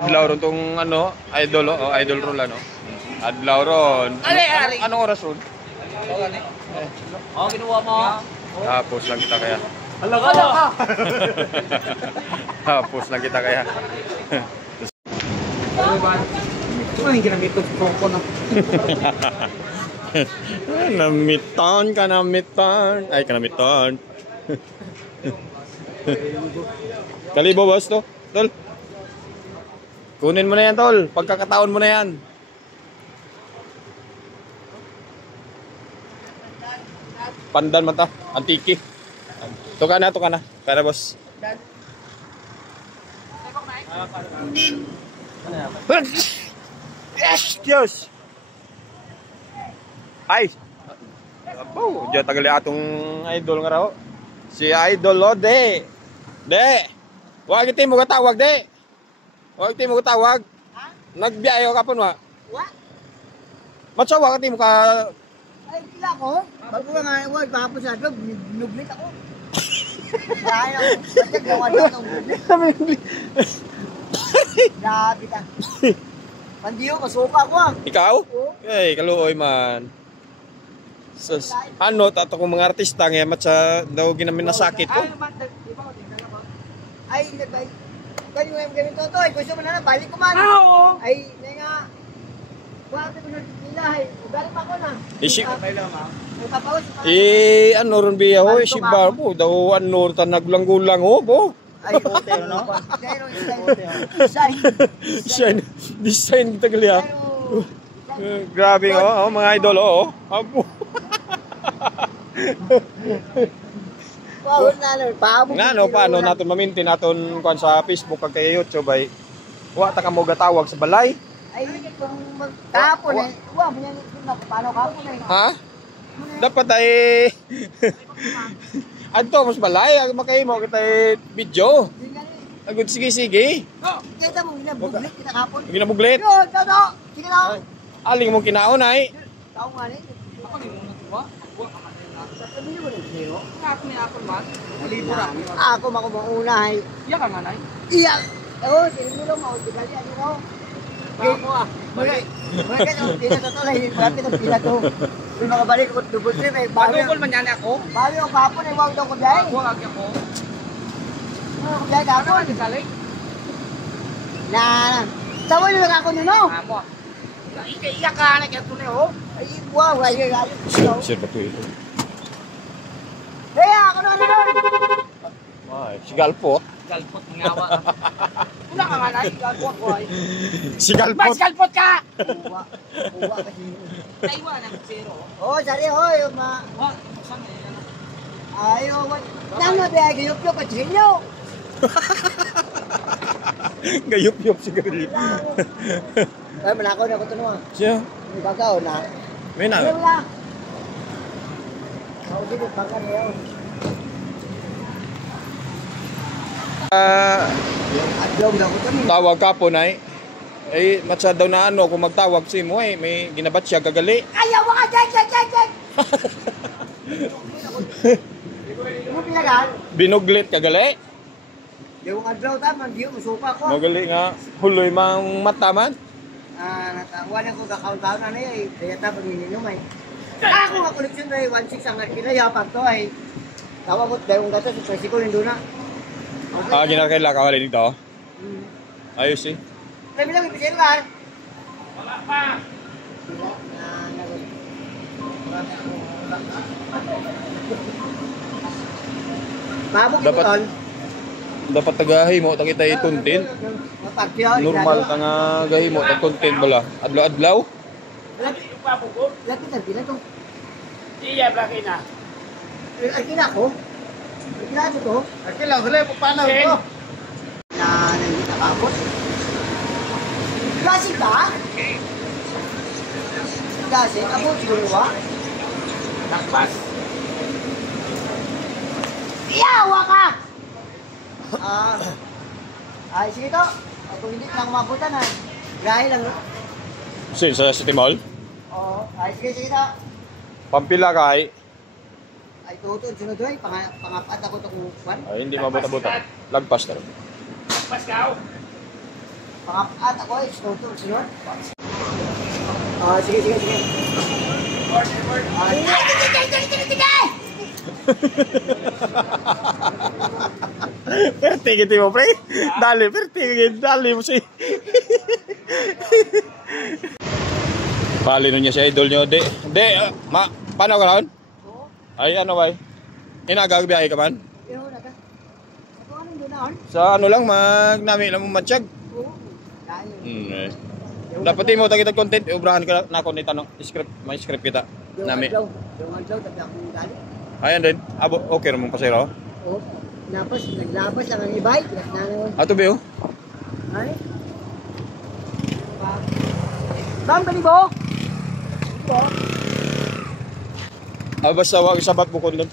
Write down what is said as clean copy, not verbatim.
Adlaw ron tong ano, idol idol roll ano. Adlaw ron. Anong oras ron? Kinuha mo. Post lang kita kaya. Hala ka! Post lang kita kaya. Ano yung ginamit ko na? Namitan. Ay, kanamitan. Kalibo, boss, to? Tol. Kunin mo na yan, tol. Pagkakataon mo na yan. Pandan man ta. Antiki. Ito ka na. Para, boss. Yes! Diyos! Ay! Apo, diyan tagali atong idol nga raw. Si Idol Lode. De! Wag iti mo katawag, de! Wag iti mo katawag. Nagbiyahe ka po wa? Wa? Matsawa ka iti mo ka... Ay, kila ko. Bago nga, wag, kahapon sa vlog, nublit ako. Kaya ako, ba't gawa daw ng nublit? Grabe ka. Pandiyo, masuka ko ah. Ikaw? Oo. Ay, kaluoy man. Sus, ano, tato kong mga artista ngayon, matsa daw ginamin na sakit ko. Ay, nagbay. Ganyo yung ganito to, ay gusto mo na balik ko man. Oo! Ay, nga. Wala ko na nila, ay. Balik pa ko na. Isi, May papawas. ano ron biya ho, si Barbo, daw ano, naggulang-gulang ho, po. Ay, hotel, no? Design. Design kita gali ha. Grabe nga, mga idol, Apo. Wow, na, Paano natin mamintin natin kuan sa Facebook kag kay YouTube ay wa ta ka mo gatawag sa balay. Ay, kung magtapon eh. Wow, paano kapon eh. Ha? Dapat ay adto mas balay makay mo kita video. Agud sige. Kita mo, ginabuglit kita kapon. Ginabuglit. Yun, toto. Sige na. Aling mo kinaon ay. Tao nga rin. Ako ni muna ko. Sabi niyo ba ng zero? Ako ni ako man. Malibo ra. Ako mauna ay. Iya ka nga nay. Iyak. Oo, tinilo mo. Tigali, ano mo. Ako ah. Mga ganyan, hindi na tatulay. Marami ng pila to. Yung mga balik ko, double trip eh. Bagol man yan ako. Bago yung kapon eh, wag daw ko dyan. Wag ako. Wag dyan Ano kapon. man galing? Na, tawa nyo lang ako nyo, no? Amo. Iya ka na kaya tunay oh. Ay, wow, ay, Sir ba ito? Hey, ako na nun! Ay, si Galpot. Galpot ngawa. Wala ka nga nay. Galpot ko ay. Si Mas Galpot. galpot ka! Uwa kasi. Taiwan ang zero. Oh, sari, hoy, ma... Wag. Saan eh? Ayo, wat... Nang nabiyay, gayup-yup at sinyo! Gayup-yup si Gali. Ay, manakaw na ako ito naman. Siya. May bagaw na. May na. Ano lang? Ako dito, bangka na yun. Adlaw na ako ito naman. Tawag ka po na eh matsa daw na ano kung magtawag si mo may ginabat siya gagali. Ayaw mo ka, Jen! Ano pinagaan? Binuglit kagali. Yung adlaw tama, di mo supa ko. Magali nga huloy mang mataman. Natawa na ko kakauntaon na niya eh. Kaya tapos nininom ay. Ako nga koleksyon na 1.6 ang kinayapag to ay. Tawa ko, dahil kong gato sa tricycle nandun na. Ginakaila ka wala dito. Ayos eh. Sabi lang, ipisin ka. Wala pa. Babog Dapat- ito, tol. Dapat tagahi mo ta kita i-content. Normal ta nga gahi mo ta content bala. Adlaw-adlaw. Lagi sabi na ito. Iya blaki na. Arkina ko. Arkina ito to. Akila huli paano ito? Na nangita babot. Klasik ba? Klasik? Abo, siguro ba? Nakpas. Iyawa ka! Ay, sige to. Kung hindi lang mabutan ay. Gahi lang. Sa City Mall. Oo. Ay, sige to. Pampila kay. Ay, tutod. Sunod ay. Pangapat ako ito kung kwan. Ay hindi mabota-bota. Lagpas na rin. Nakpas ka. Pangapat ako eh, sponsor, sunod. Sige. Perti mo, pre. Dali mo si. Palino niya si idol nyo. Paano ka naon? Ay, ano ba? Inagagbiyahe ka man? Sa ano lang, magnami lang mo matsyag. Dapat mo tagitag content, ubrahan ka na ako ni tanong, may script kita. Nami. Yung adlaw, tabi akong galing. Ayan din. Okay naman pasero. Oo. Naglabas lang ang ibay. Ato ba yun? Ay? Bam, kanibo? Basta wag isabat bukod lang.